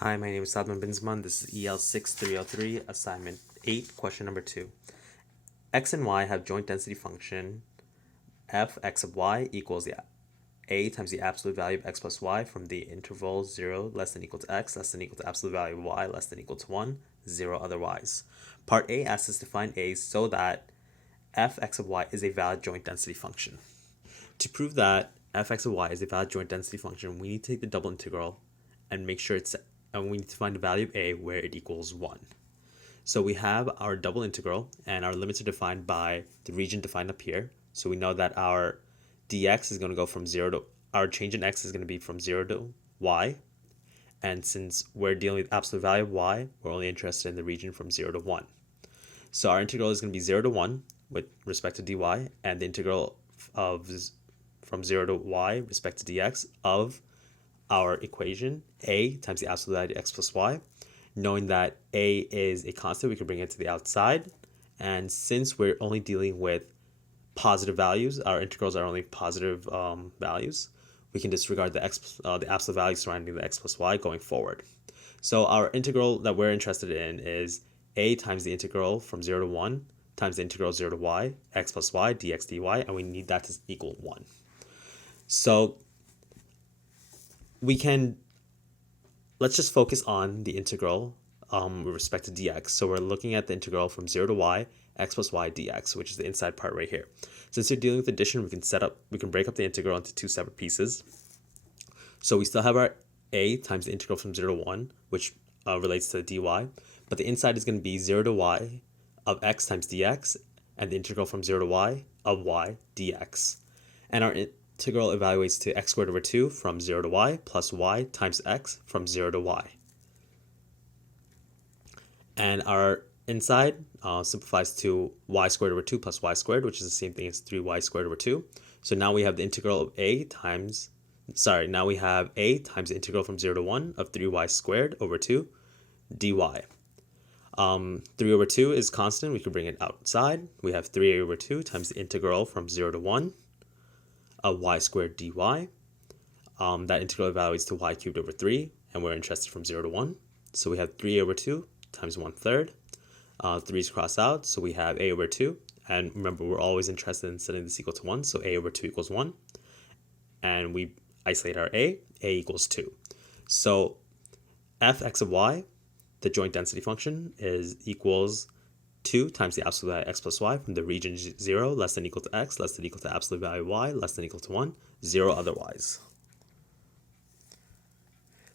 Hi, my name is Sadman Binzaman. This is EL6303, assignment 8, question number 2. X and y have joint density function f x of y equals the a times the absolute value of x plus y from the interval 0 less than equal to x less than equal to absolute value of y less than equal to 1, 0 otherwise. Part A asks us to find a so that f x of y is a valid joint density function. To prove that f x of y is a valid joint density function, we need to take the double integral and make sure and we need to find the value of a where it equals 1. So we have our double integral, and our limits are defined by the region defined up here. So we know that our dx is going to go from 0 to, our change in x is going to be from 0 to y. And since we're dealing with absolute value of y, we're only interested in the region from 0 to 1. So our integral is going to be 0 to 1 with respect to dy, and the integral of from 0 to y respect to dx of our equation, a times the absolute value of x plus y. Knowing that a is a constant, we can bring it to the outside. And since we're only dealing with positive values, our integrals are only positive values, we can disregard the absolute value surrounding the x plus y going forward. So our integral that we're interested in is a times the integral from 0 to 1 times the integral 0 to y, x plus y, dx dy, and we need that to equal 1. So let's just focus on the integral with respect to dx. So we're looking at the integral from 0 to y, x plus y dx, which is the inside part right here. Since you're dealing with addition, we can break up the integral into two separate pieces. So we still have our a times the integral from 0 to 1, which relates to the dy, but the inside is going to be 0 to y of x times dx, and the integral from 0 to y of y dx. And our integral evaluates to x squared over 2 from 0 to y plus y times x from 0 to y. And our inside simplifies to y squared over 2 plus y squared, which is the same thing as 3y squared over 2. So now we have the integral of now we have a times the integral from 0 to 1 of 3y squared over 2 dy. 3 over 2 is constant. We can bring it outside. We have 3a over 2 times the integral from 0 to 1 of y squared dy. That integral evaluates to y cubed over 3, and we're interested from 0 to 1. So we have 3 over 2 times 1/3. 3's cross out, so we have a over 2. And remember, we're always interested in setting this equal to 1, so a over 2 equals 1. And we isolate our a equals 2. So f x of y, the joint density function, equals 2 times the absolute value of x plus y from the region 0 less than equal to x less than equal to absolute value of y less than equal to 1, 0 otherwise.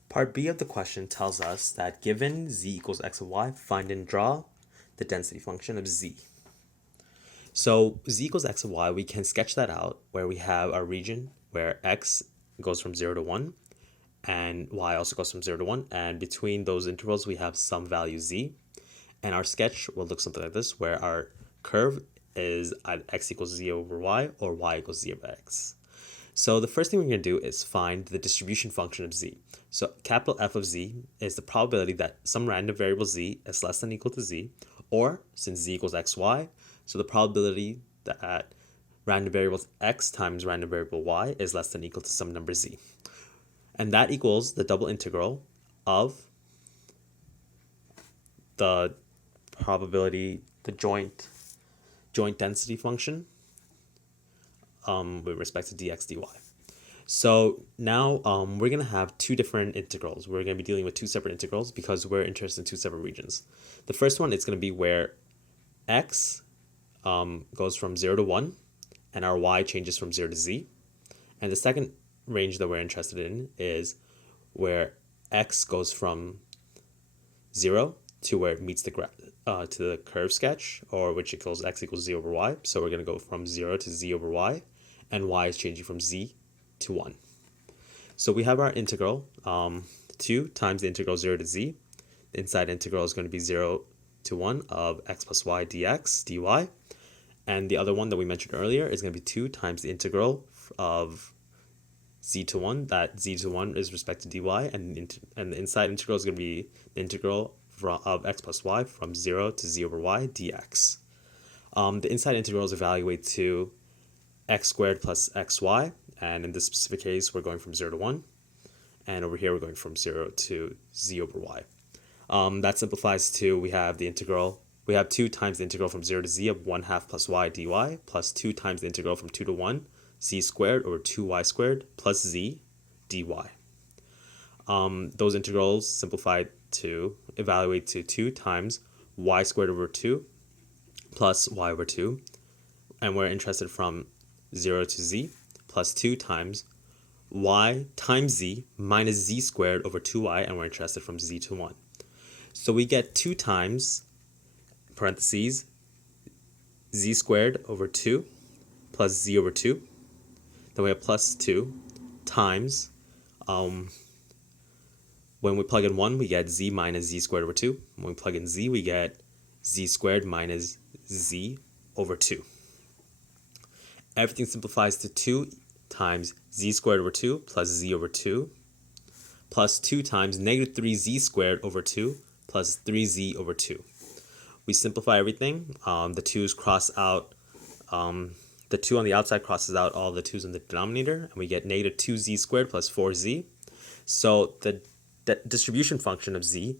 Part B of the question tells us that given z equals x of y, find and draw the density function of z. So z equals x of y, we can sketch that out where we have our region where x goes from 0 to 1 and y also goes from 0 to 1, and between those intervals we have some value z. And our sketch will look something like this, where our curve is either x equals z over y or y equals z over x. So the first thing we're going to do is find the distribution function of z. So capital F of z is the probability that some random variable z is less than or equal to z, or since z equals xy, so the probability that random variable x times random variable y is less than or equal to some number z. And that equals the double integral of the probability, the joint density function with respect to dx dy. So now we're going to have two different integrals. We're going to be dealing with two separate integrals because we're interested in two separate regions. The first one is going to be where x goes from 0 to 1 and our y changes from 0 to z. And the second range that we're interested in is where x goes from 0 to where it meets the to the curve sketch, or which equals x equals z over y. So we're going to go from 0 to z over y, and y is changing from z to 1. So we have our integral, 2 times the integral 0 to z. The inside integral is going to be 0 to 1 of x plus y dx dy. And the other one that we mentioned earlier is going to be 2 times the integral of z to 1. That z to 1 is respect to dy, and the inside integral is going to be the integral of x plus y from 0 to z over y dx. The inside integrals evaluate to x squared plus xy, and in this specific case, we're going from 0 to 1. And over here, we're going from 0 to z over y. That simplifies to, we have the integral, we have 2 times the integral from 0 to z of 1/2 plus y dy, plus 2 times the integral from 2 to 1, z squared over 2y squared plus z dy. Those integrals simplified to evaluate to 2 times y squared over 2 plus y over 2, and we're interested from 0 to z, plus 2 times y times z minus z squared over 2y, and we're interested from z to 1. So we get 2 times, parentheses, z squared over 2 plus z over 2. Then we have plus 2 times, when we plug in 1, we get z minus z squared over 2. When we plug in z, we get z squared minus z over 2. Everything simplifies to 2 times z squared over 2 plus z over 2, plus 2 times negative 3z squared over 2 plus 3z over 2. We simplify everything. The 2's cross out, the 2 on the outside crosses out all the 2's in the denominator, and we get negative 2z squared plus 4z. So the distribution function of z,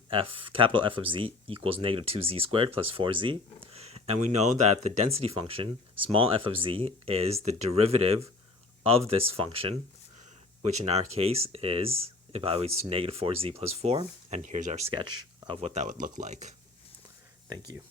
capital F of z, equals negative 2z squared plus 4z. And we know that the density function, small f of z, is the derivative of this function, which in our case is evaluates to negative 4z plus 4. And here's our sketch of what that would look like. Thank you.